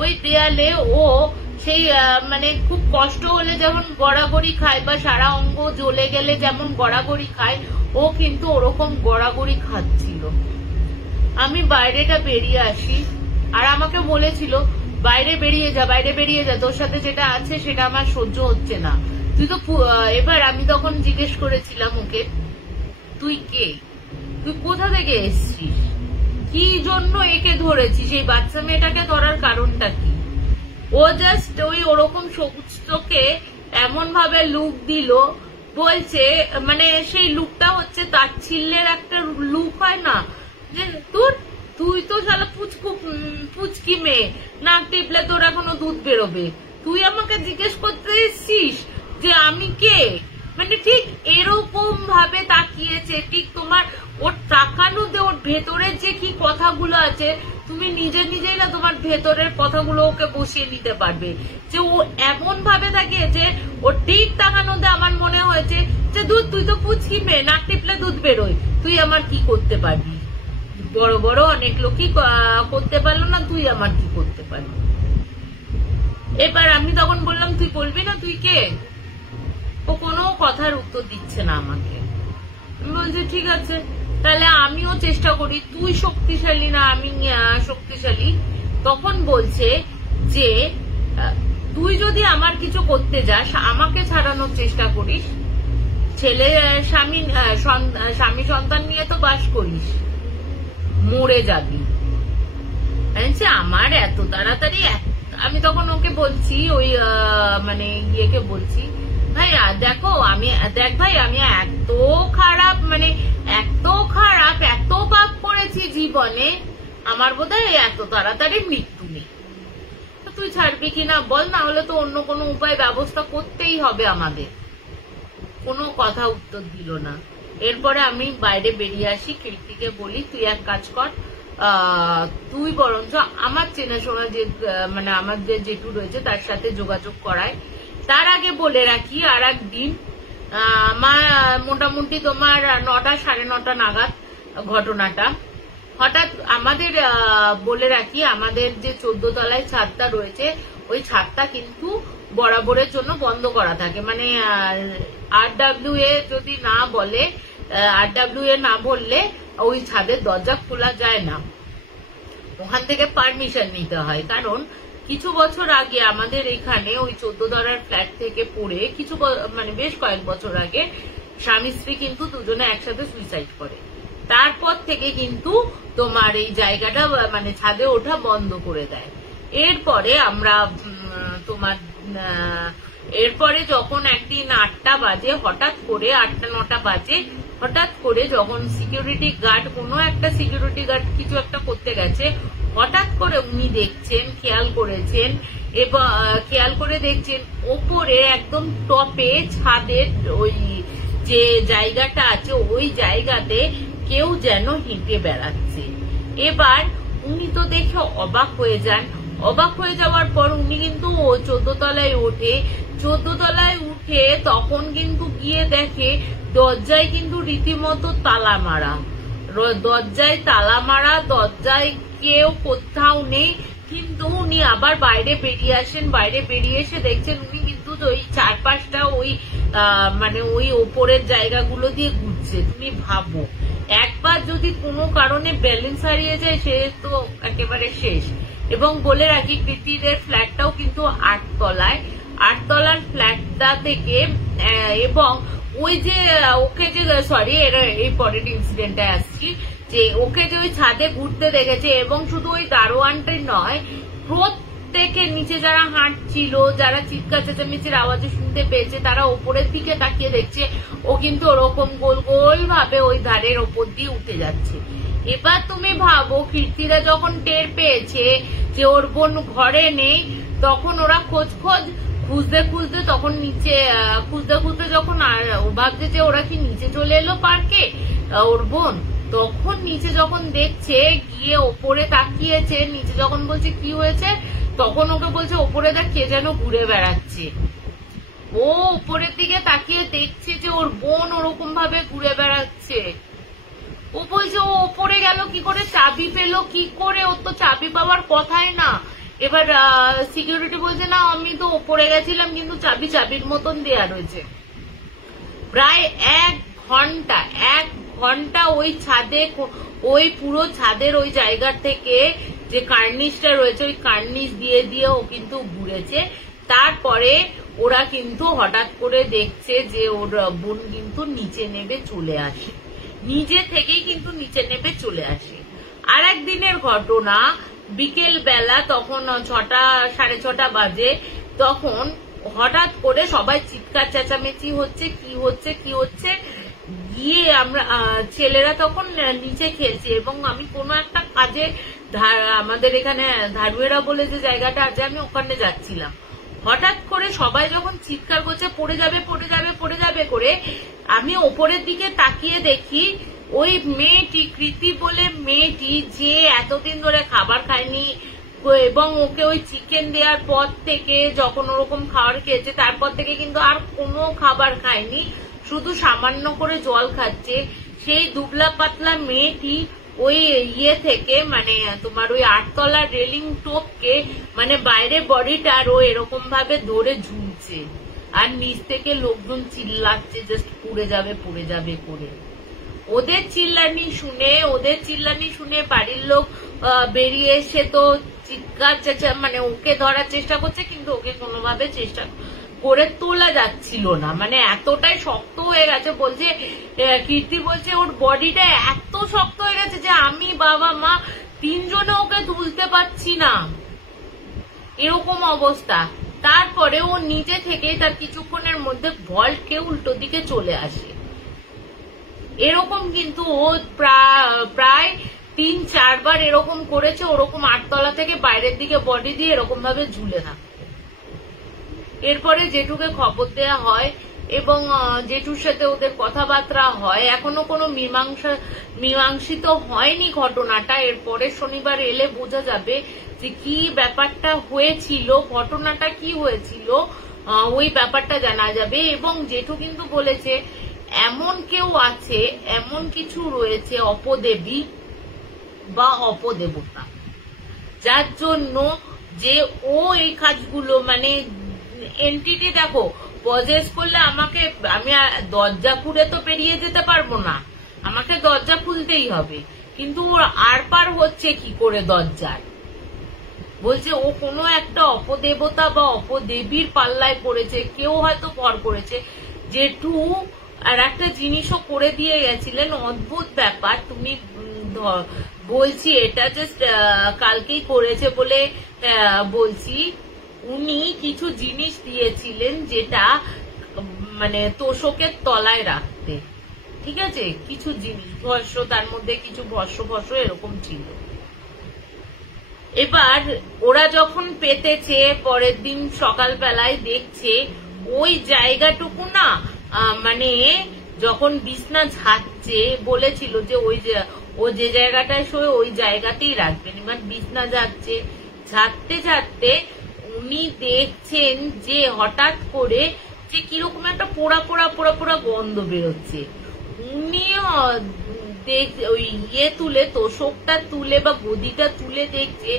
ওই দেয়ালে ও সেই মানে খুব কষ্ট হলে যেমন গড়াগড়ি খায় বা সারা অঙ্গ জ্বলে গেলে যেমন গড়াগড়ি খায়, ও কিন্তু ওরকম গড়াগড়ি খাচ্ছিল। আমি বাইরেটা বেরিয়ে আসি, আর আমাকে বলেছিল বাইরে বেরিয়ে যা, বাইরে বেরিয়ে যা, তোর সাথে যেটা আছে সেটা আমার সহ্য হচ্ছে না। তুই তো এবার আমি তখন জিজ্ঞেস করেছিলাম ওকে, তুই কে, তুই কোথা থেকে এসছিস, কি জন্য একে ধরেছিস, এই বাচ্চা মেয়েটাকে ধরার কারণটা কি? ও জাস্ট ওই ওরকম সবুজ চোখে এমন ভাবে লুক দিল, বলছে, মানে সেই লুকটা হচ্ছে তাচ্ছিল্যের একটা লুক হয় না, যে তুই তো শালা পুচকি মেয়ে, নাক টিপলে তোর এখনো দুধ বেরোবে, তুই আমাকে জিজ্ঞেস করতে এসছিস যে আমি কে? মানে ঠিক এরকম ভাবে তাকিয়েছে। ঠিক তোমার ওর তাকানোতে ওর ভেতরের যে কি কথাগুলো আছে, তুমি নিজেই না তোমার ভেতরের কথাগুলো ওকে বসিয়ে নিতে পারবে। যে ও এমন ভাবে থাকে যে ওর ঠিক তাকানোতে আমার মনে হয়েছে যে তুই তো পুচকি মেয়ে, নাক টিপলে দুধ বেরোয়, তুই আমার কি করতে পারবি? বড় বড় অনেক লোকই করতে পারলো না, তুই আমার কি করতে পারবি? এবার আমি তখন বললাম, তুই বলবি না তুই কে? ও কোনো কথার উত্তর দিচ্ছে না আমাকে। আমি বলছি ঠিক আছে, তাহলে আমিও চেষ্টা করি, তুই শক্তিশালী না আমি শক্তিশালী। তখন বলছে যে তুই যদি আমার কিছু করতে যাস, আমাকে ছাড়ানোর চেষ্টা করিস, ছেলে স্বামী সন্তান নিয়ে তো বাস করিস, মরে যাবি। আমার এত তাড়াতাড়ি, আমি তখন ওকে বলছি, ওই মানে ইয়েকে বলছি, ভাই দেখো দেখ ভাই, আমি এত খারাপ, মানে এত খারাপ, এত পাপ করেছি জীবনে, আমার বোধহয় এত তাড়াতাড়ি মৃত্যু নেই। তুই ছাড়বি কিনা বল, না হলে তো অন্য কোনো উপায় ব্যবস্থা করতেই হবে আমাদের। ও কোনো কথা উত্তর দিল না। এরপরে আমি বাইরে বেরিয়ে আসি, কীর্তিকে বলি তুই এক কাজ কর, তুই বরঞ্চ আমার চেনাশোনা যে মানে আমাদের জেঠু রয়েছে তার সাথে যোগাযোগ করায়। তার আগে বলে রাখি আর একদিন আমার মোটামুটি তোমার 9টা 9:30 নাগাদ ঘটনাটা হঠাৎ আমাদের বলে রাখি, আমাদের যে 14 তলায় ছাদটা রয়েছে ওই ছাদটা কিন্তু বরাবরের জন্য বন্ধ করা থাকে, মানে RWA যদি না বলে, RWA না বললে ওই ছাদের দরজা খোলা যায় না, ওখান থেকে পারমিশন নিতে হয়। কারণ কিছু বছর আগে আমাদের এখানে ওই 14 তলার ফ্ল্যাট থেকে পড়ে কিছু মানে বেশ কয়েক বছর আগে স্বামী স্ত্রী কিন্তু দুজনে একসাথে সুইসাইড করে। তারপর থেকে কিন্তু তোমার এই জায়গাটা মানে ছাদে ওঠা বন্ধ করে দেয়। এরপরে আমরা তোমার এরপরে যখন একদিন 8টা বাজে হঠাৎ করে, 8টা-9টা বাজে হঠাৎ করে যখন সিকিউরিটি গার্ড, কোনো একটা সিকিউরিটি গার্ড কিছু একটা করতে গেছে, হঠাৎ করে উনি দেখছেন, খেয়াল করেছেন এবং খেয়াল করে দেখছেন ওপরে একদম টপে ছাদের ওই যে জায়গাটা আছে ওই জায়গাতে কেউ যেন হেঁটে বেড়াচ্ছে। এবার উনি তো দেখে অবাক হয়ে যান। অবাক হয়ে যাওয়ার পর উনি কিন্তু 14 তলায় ওঠে। 14 তলায় উঠে তখন কিন্তু গিয়ে দেখে দরজায় কিন্তু রীতিমতো তালা মারা, দরজায় তালা মারা, দরজায় কেউ কোথাও নেই। কিন্তু উনি আবার বাইরে বেরিয়ে আসেন, বাইরে বেরিয়ে এসে দেখছেন উনি কিন্তু ওই 4-5টা ওই মানে ওই ওপরের জায়গাগুলো দিয়ে ঘুরছে। তুমি ভাবো, একবার যদি কোনো কারণে ব্যালেন্স হারিয়ে যায় সে তো একেবারে শেষ। এবং বলে রাখি কৃতিদের ফ্ল্যাটটাও কিন্তু 8 তলায়, 8 তলার ফ্ল্যাটটা থেকে এবং ওই যে ওকে যে সরি এই পরের ইনসিডেন্টে আসছি, যে ওকে যে ওই ছাদে ঘুরতে দেখেছে এবং শুধু ওই দারোয়ানটাই নয়, প্রত্যেকে নিচে যারা হাঁটছিল, যারা চিৎকার চেঁচামেচির আওয়াজে শুনতে পেয়েছে তারা ওপরের দিকে তাকিয়ে দেখছে ও কিন্তু ওরকম গোল গোল ভাবে ওই ধারের ওপর দিয়ে উঠে যাচ্ছে। এবার তুমি ভাবো কীর্তিরা যখন টের পেয়েছে যে ওর বোন ঘরে নেই, তখন ওরা খুঁজতে খুঁজতে তখন নিচে খুঁজতে যখন ভাবছে যে ওরা কি নিচে চলে এলো পার্কে ওর বোন, তখন নিচে যখন দেখছে গিয়ে ওপরে তাকিয়েছে, নিচে যখন বলছে কি হয়েছে তখন ওকে বলছে ওপরে দেখ কে যেন ঘুরে বেড়াচ্ছে। ও উপরের দিকে তাকিয়ে দেখছে যে ওর বোন ওরকম ভাবে ঘুরে বেড়াচ্ছে। ও বলছে ও ওপরে গেল কি করে, চাবি পেলো কি করে, ওর তো চাবি পাওয়ার কথাই না। এবার সিকিউরিটি বলছে না আমি তো ওপরে গেছিলাম কিন্তু চাবির মতন দেয়া রয়েছে। প্রায় 1 ঘন্টা ওই ছাদে, ওই পুরো ছাদের ওই জায়গা থেকে যে কার্নিশটা রয়েছে ওই কার্নিশ দিয়ে ও কিন্তু ঘুরেছে। তারপরে ওরা কিন্তু হঠাৎ করে দেখছে যে ওর বোন কিন্তু নিচে নেমে চলে আসে, নিজে থেকেই কিন্তু নিচে নেমে চলে আসে। আর একদিনের ঘটনা, বিকেল বেলা তখন 6টা 6:30 বাজে, তখন হঠাৎ করে সবাই চিৎকার চেঁচামেচি হচ্ছে, কি হচ্ছে গিয়ে আমরা ছেলেরা তখন নিচে খেলছে এবং আমি কোনো একটা কাজে আমাদের এখানে ধারুয়েরা বলে যে জায়গাটা আছে আমি ওখানে যাচ্ছিলাম। হঠাৎ করে সবাই যখন চিৎকার করছে পড়ে যাবে করে, আমি ওপরের দিকে তাকিয়ে দেখি ওই মেয়েটি, কৃতি বলে মেয়েটি, যে এতদিন ধরে খাবার খায়নি এবং ওকে ওই চিকেন দেওয়ার পর থেকে যখন ওরকম খাবার খেয়েছে তারপর থেকে কিন্তু আর কোনো খাবার খায়নি, শুধু সামান্য করে জল খাচ্ছে। সেই দুবলা পাতলা মেয়েটি ওই ইয়ে থেকে মানে তোমার ওই 8 তলার রেলিং টোপকে মানে বাইরে বডিটার ও এরকম ভাবে ধরে ঝুলছে আর নিচ থেকে লোকজন চিল্লাচ্ছে জাস্ট পুড়ে যাবে করে। ওদের চিল্লানি শুনে বাড়ির লোক বেরিয়ে এসে তো চিৎকার চেঁচা মানে ওকে ধরার চেষ্টা করছে, কিন্তু ওকে কোনোভাবে চেষ্টা করে তোলা যাচ্ছিল না, মানে এতটাই শক্ত হয়ে গেছে। বলছে কীর্তি বলছে ওর বডিটা এত শক্ত হয়ে গেছে যে আমি বাবা মা 3 জনে ওকে তুলতে পারছি না, এরকম অবস্থা। তারপরে ও নিজে থেকেই তার কিছুক্ষণের মধ্যে ভল্টকে উল্টো দিকে চলে আসে। এরকম কিন্তু ও প্রায় 3-4 বার এরকম করেছে, ওরকম 8 তলা থেকে বাইরের দিকে বডি দিয়ে এরকম ভাবে ঝুলে থাকে। এরপরে জেঠুকে খবর দেয়া হয়, এবং জেঠুর সাথে ওদের কথাবার্তা হয়, এখনো কোনো মীমাংসিত হয়নি ঘটনাটা। এরপরে শনিবার এলে বোঝা যাবে যে কি ব্যাপারটা হয়েছিল, ঘটনাটা কি হয়েছিল, ওই ব্যাপারটা জানা যাবে। এবং জেঠু কিন্তু বলেছে এমন কেউ আছে, এমন কিছু রয়েছে অপদেবী বা অপদেবতা, যার জন্য যে ও এই কাজগুলো মানে এন্টিটি, দেখো পজেস করলে আমি দরজা খুলে তো পেরিয়ে যেতে পারবো না, আমাকে দরজা খুলতেই হবে, কিন্তু ওর আর পার হচ্ছে কি করে দরজার। বলছে ও কোনো একটা অপদেবতা বা অপদেবীর পাল্লায় পড়েছে, কেউ হয়তো ভর করেছে। জেঠু আর একটা জিনিসও করে দিয়ে গেছিলেন, অদ্ভুত ব্যাপার। তুমি বলছি এটা জাস্ট কালকেই করেছে বলে বলছি, উনি কিছু জিনিস দিয়েছিলেন যেটা মানে তোষকের তলায় রাখতে, ঠিক আছে, কিছু জিনিস ভস্য, তার মধ্যে কিছু ভস্য এরকম ছিল। এবার ওরা যখন পেতেছে পরের দিন সকালবেলায় দেখছে ওই জায়গাটুকু না, মানে যখন বিছনা ঝাড়ছে বলেছিল যে ও যে জায়গাটায় শোয় ওই জায়গাতেই রাখবেন। এবার বিছনা ঝাড়তে উনি দেখছেন যে হঠাৎ করে যে কিরকম একটা পোড়া পোড়া গন্ধ বেরোচ্ছে। উনি ওই তুলে তোষকটা তুলে বা গদিটা তুলে দেখছে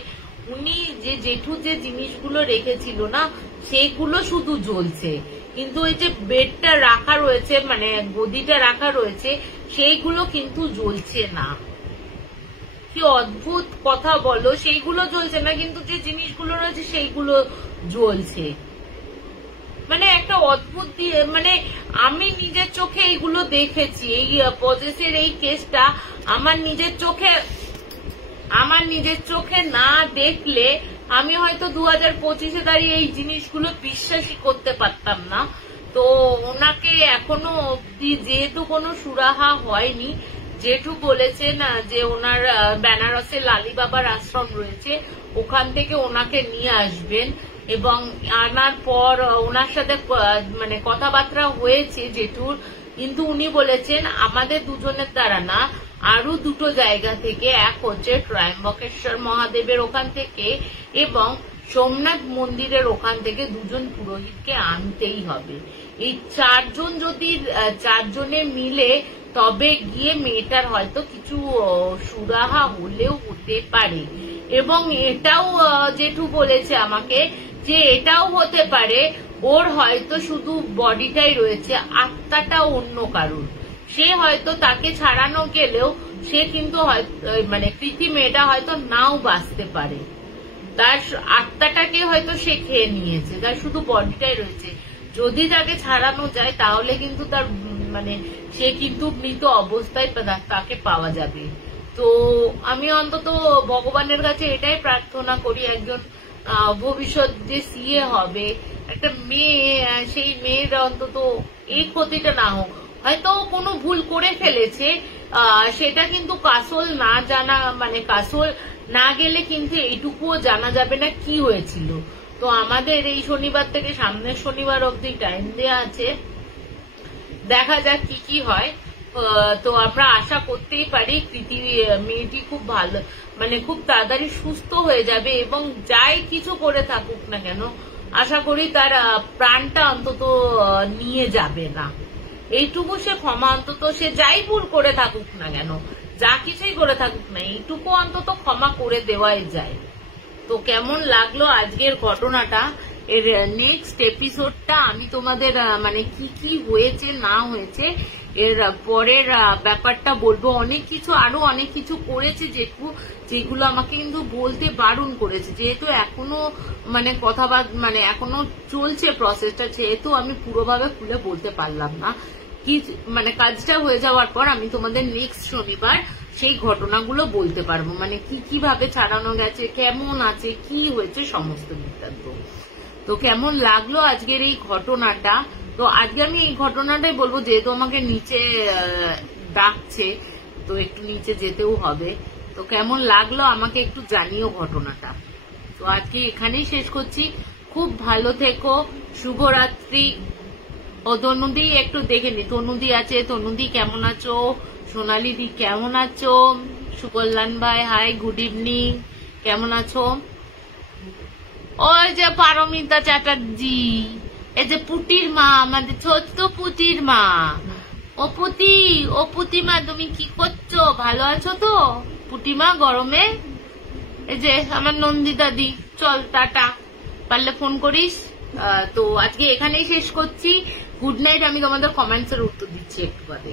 উনি যে জেঠু যে জিনিসগুলো রেখেছিল না সেইগুলো শুধু জ্বলছে, কিন্তু ওই যে বেডটা রাখা রয়েছে মানে গদিটা রাখা রয়েছে সেইগুলো কিন্তু জ্বলছে না। কি অদ্ভুত কথা বলো, সেইগুলো জ্বলছে না কিন্তু যে জিনিসগুলো রয়েছে সেইগুলো জ্বলছে। মানে একটা অদ্ভুত মানে আমি নিজের চোখে এইগুলো দেখেছি, এই পজেসের এই কেসটা আমার নিজের চোখে না দেখলে আমি হয়তো 2025-এ দাঁড়িয়ে এই জিনিসগুলো বিশ্বাসই করতে পারতাম না। তো ওনাকে এখনো অব্দি যেহেতু কোনো সুরাহা হয়নি, জেঠু বলেছেন যে ওনার বেনারসে লালি বাবার আশ্রম রয়েছে, ওখান থেকে ওনাকে নিয়ে আসবেন এবং আনার পর ওনার সাথে মানে কথাবার্তা হয়েছে জেঠুর, কিন্তু উনি বলেছেন আমাদের দুজনের দ্বারা না, আরো দুটো জায়গা থেকে, এক হচ্ছে ত্রয়ম্বকেশ্বর মহাদেবের ওখান থেকে এবং সোমনাথ মন্দিরের ওখান থেকে দুজন পুরোহিতকে আনতেই হবে। এই চারজনে মিলে তবে গিয়ে মেয়েটার হয়তো কিছু সুরাহা হলেও হতে পারে। এবং এটাও জেঠু বলেছে আমাকে যে এটাও হতে পারে ওর হয়তো শুধু বডিটাই রয়েছে, আত্মাটা অন্য কারণ, সে হয়তো তাকে ছাড়ানো গেলেও সে কিন্তু মানে কৃতি মেয়েটা হয়তো নাও বাঁচতে পারে, তার আত্মাটাকে হয়তো সে খেয়ে নিয়েছে, তার শুধু বডিটাই রয়েছে। যদি তাকে ছাড়ানো যায় তাহলে কিন্তু তার মানে সে কিন্তু মৃত অবস্থায় তাকে পাওয়া যাবে। তো আমি অন্তত ভগবানের কাছে এটাই প্রার্থনা করি, একজন ভবিষ্যৎ যে সিএ হবে একটা মেয়ে, সেই মেয়ের অন্তত এই ক্ষতিটা না হোক। হয়তো কোনো ভুল করে ফেলেছে, সেটা কিন্তু কাসল না জানা মানে কাসল না গেলে কিন্তু এইটুকুও জানা যাবে না কি হয়েছিল। তো আমাদের এই শনিবার থেকে সামনের শনিবার অব্দি টাইম দেওয়া আছে, দেখা যাক কি হয়। তো আমরা আশা করতেই পারি কৃতি মেয়েটি খুব ভালো মানে খুব তাড়াতাড়ি সুস্থ হয়ে যাবে এবং যাই কিছু করে থাকুক না কেন আশা করি তার প্রাণটা অন্তত নিয়ে যাবে না। এইটুকু সে ক্ষমা, অন্তত সে যাই ভুল করে থাকুক না কেন, যা কিছুই করে থাকুক না, এইটুকু অন্তত ক্ষমা করে দেওয়াই যায়। তো কেমন লাগলো আজকের ঘটনাটা, এর নেক্সট এপিসোডটা আমি তোমাদের মানে কি হয়েছে না হয়েছে এর পরের ব্যাপারটা বলবো। আরো অনেক কিছু করেছে যেগুলো আমাকে কিন্তু বলতে বারণ করেছে, যেহেতু এখনো মানে মানে এখনো চলছে প্রসেসটা, যেহেতু আমি পুরোভাবে খুলে বলতে পারলাম না। কি মানে কাজটা হয়ে যাওয়ার পর আমি তোমাদের নেক্সট শনিবার সেই ঘটনাগুলো বলতে পারবো, মানে কিভাবে ছাড়ানো গেছে, কেমন আছে, কি হয়েছে, সমস্ত বৃত্তান্ত। তো কেমন লাগলো আজকের এই ঘটনাটা, তো আজকে আমি এই ঘটনাটাই বলবো, যেহেতু আমাকে নিচে ডাকছে তো একটু নিচে যেতেও হবে। তো কেমন লাগলো আমাকে একটু জানিও ঘটনাটা। তো আজকে এখানেই শেষ করছি, খুব ভালো থেকো, শুভরাত্রি, ও তনুদি একটু দেখে নি, তনুদি আছে, তনুদি কেমন আছো, সোনালি দি কেমন আছো, সুকল্যাণ ভাই হাই গুড ইভিনিং, কেমন আছো? ওই যে পারমিতা চ্যাটার্জি, এই যে পুটির মা, আমাদের ছোট্ট পুটির মা, ও পুতিমা তুমি কি করছো, ভালো আছো তো পুটিমা গরমে? এই যে আমার নন্দিতা দি, চল টাটা, পারলে ফোন করিস। তো আজকে এখানেই শেষ করছি, গুড নাইট। আমি তোমাদের কমেন্টস এর উত্তর দিচ্ছি একটু বাদে।